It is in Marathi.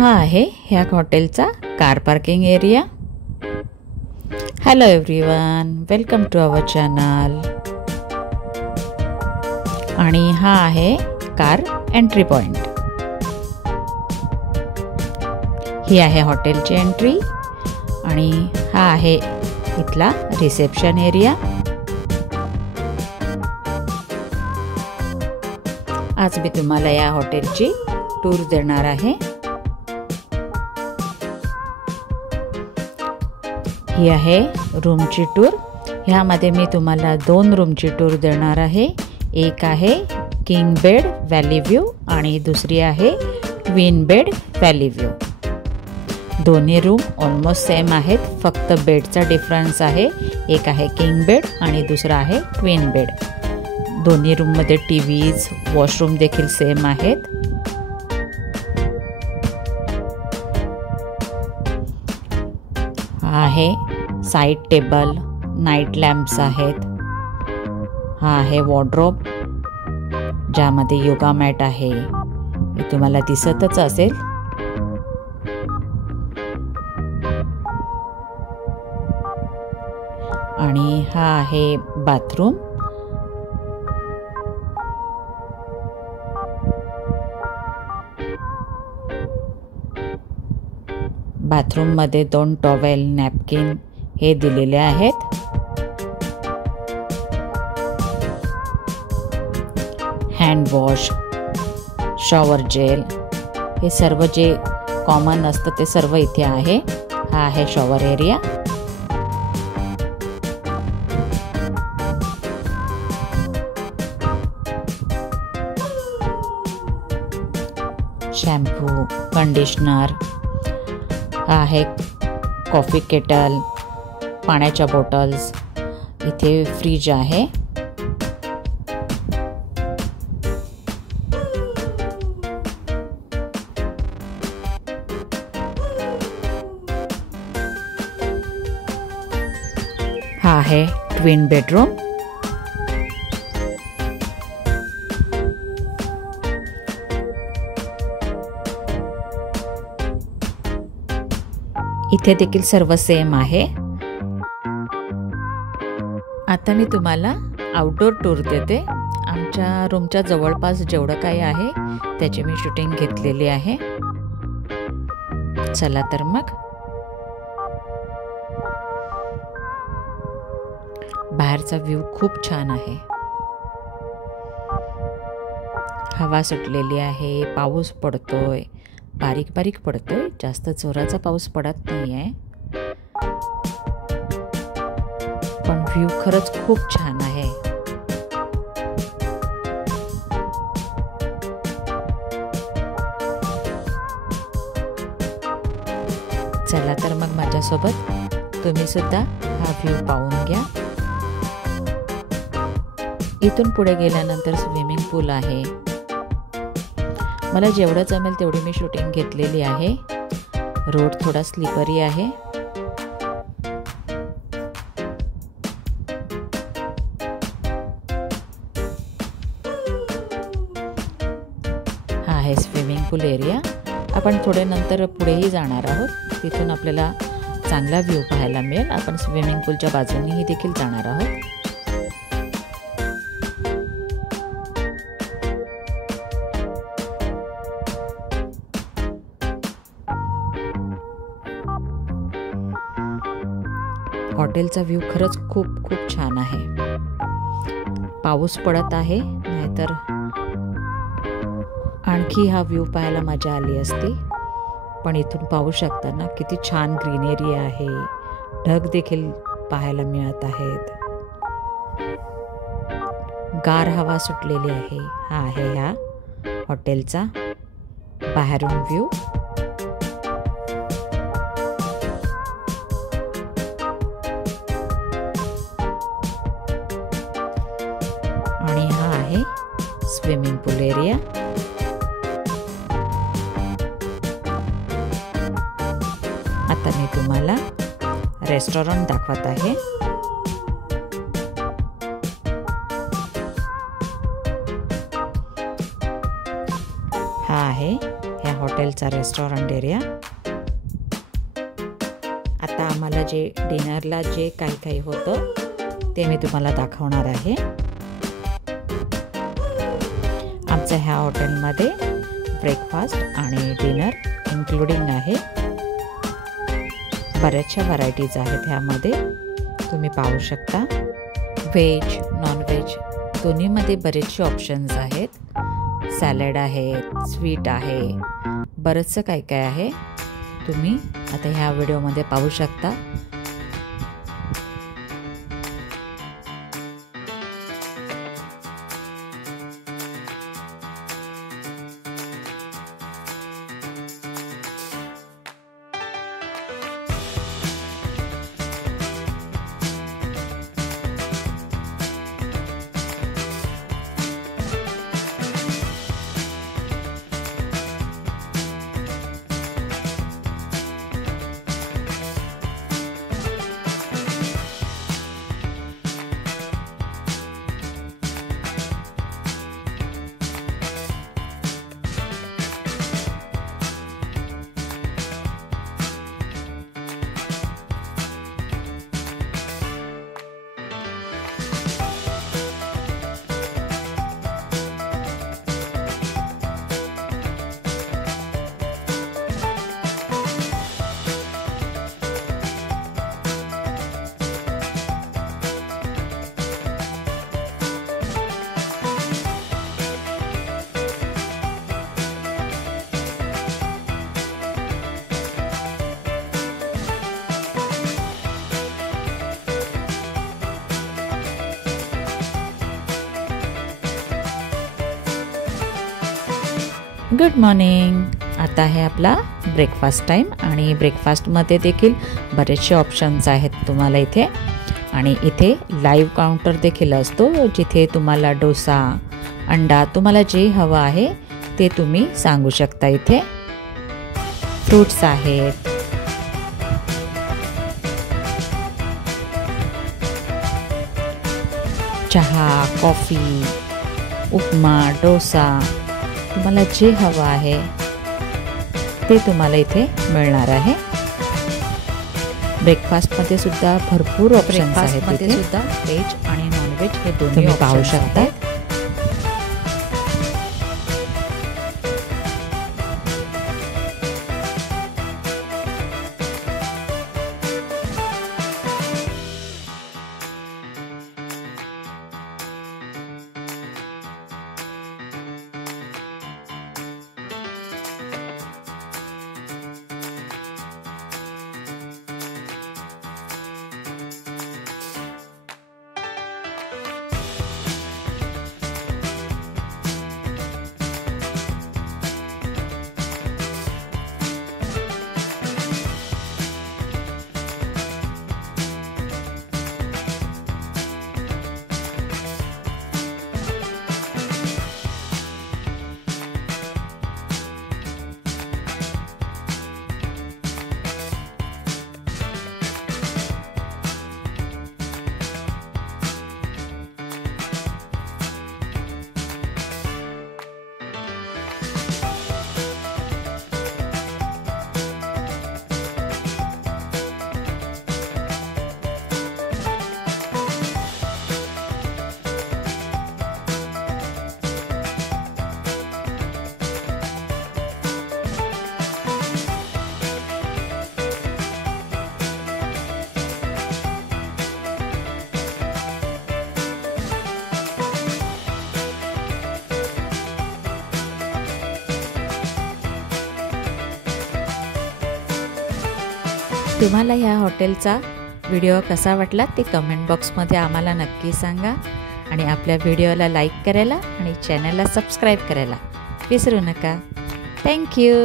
हा आहे ह्या हॉटेलचा car parking area. Hello everyone, welcome to our channel. आणि हा आहे कार एंट्री पॉइंट. ही आहे हॉटेलची एंट्री आणि हा आहे इथला रिसेप्शन एरिया. आज मी तुम्हाला या हॉटेलची टूर देणार आहे. ही आहे रूमची टूर. ह्यामध्ये मी तुम्हाला 2 रूमची टूर देणार आहे. एक आहे किंग बेड व्हॅली व्ह्यू आणि दुसरी आहे ट्विन बेड व्हॅली व्ह्यू. दोन्ही रूम ऑलमोस्ट सेम आहेत, फक्त बेडचा डिफरन्स आहे. एक आहे किंग बेड आणि दुसरा आहे ट्विन बेड. दोन्ही रूममध्ये टीव्हीज, वॉशरूम देखील सेम आहेत. हा आहे साइड टेबल, नाईट लॅम्प्स आहेत. हा आहे वॉर्डरोब ज्यामध्ये योगा मॅट आहे. हे तुम्हाला दिसतच असेल. आणि हा आहे बाथरूम. बाथरूम मध्ये 2 टॉवेल, नॅपकिन हे दिलेले आहेत. हँड वॉश, शॉवर जेल हे सर्व जे कॉमन असतं ते सर्व इथे आहे. हा आहे शॉवर एरिया. Shampoo, conditioner. हा आहे कॉफी केटल, पाण्याच्या बॉटल्स. इथे फ्रीज आहे. हा आहे ट्विन बेडरूम. इथे देखील सर्व सेम आहे. आता मी तुम्हाला आउटडोर टूर देते. आमच्या रूमच्या जवळपास जेवढं काही आहे त्याची मी शूटिंग घेतलेली आहे. चला तर मग. बाहेरचा व्ह्यू खूप छान आहे. हवा सुटलेली आहे. पाऊस पडतोय, बारीक बारीक पडतोय. जास्त जोराचा पाऊस पडत नाहीये, पण व्ह्यू खरंच खूप छान आहे. चला तर मग माझ्यासोबत तुम्ही सुद्धा हा व्ह्यू पाहून घ्या. इथून पुढे गेल्यानंतर स्विमिंग पूल आहे. मला जेवढं जमेल तेवढी मी शूटिंग घेतलेली आहे. रोड थोडा स्लिपरी आहे. हा आहे स्विमिंग पूल एरिया. आपण थोडे नंतर पुढेही जाणार आहोत. तिथून आपल्याला चांगला व्ह्यू पाहायला मिळेल. आपण स्विमिंग पूलच्या बाजूनेही देखील जाणार आहोत. हॉटेलचा व्ह्यू खरंच खूप खूप छान आहे. पाऊस पडत आहे, नाहीतर आणखी हा व्ह्यू पाहायला मजा आली असती. पण इथून पाहू शकता ना किती छान ग्रीनरी आहे. ढग देखील पाहायला मिळत आहेत. गार हवा सुटलेली आहे. हा आहे ह्या हॉटेलचा बाहेरून व्ह्यू. आणि हा आहे स्विमिंग पूल एरिया. आता मी तुम्हाला रेस्टॉरंट दाखवत आहे. हा आहे ह्या हॉटेलचा रेस्टॉरंट एरिया. आता आम्हाला जे डिनरला जे काही होतं ते मी तुम्हाला दाखवणार आहे. आमच्या ह्या हॉटेलमध्ये ब्रेकफास्ट आणि डिनर इन्क्लुडिंग आहे. बऱ्याचशा व्हरायटीज आहेत ह्यामध्ये, तुम्ही पाहू शकता. व्हेज नॉन व्हेज दोन्हीमध्ये बरेचसे ऑप्शन्स आहेत. सॅलड आहे, स्वीट आहे, बरंचसं काय आहे. तुम्ही आता ह्या व्हिडिओमध्ये पाहू शकता. Good morning. आता आहे आपला ब्रेकफास्ट टाईम आणि ब्रेकफास्टमध्ये देखील बरेचसे ऑप्शन्स आहेत तुम्हाला इथे. आणि इथे लाईव्ह काउंटर देखील असतो, जिथे तुम्हाला डोसा, अंडा, तुम्हाला जे हवं आहे ते तुम्ही सांगू शकता. इथे फ्रूट्स आहेत, चहा, कॉफी, उपमा, डोसा, तुम्हाला जे हवं आहे ते तुम्हाला इथे मिळणार आहे. ब्रेकफास्टमध्ये सुद्धा भरपूर ऑप्शन्स आहेत. इथे सुद्धा व्हेज आणि नॉन व्हेज हे दोन्ही तुम्ही पाहू शकता. तुम्हाला ह्या हॉटेलचा व्हिडिओ कसा वाटला ते कमेंट बॉक्समध्ये आम्हाला नक्की सांगा. आणि आपल्या व्हिडिओला लाईक करायला आणि चॅनलला सबस्क्राईब करायला विसरू नका. थँक्यू.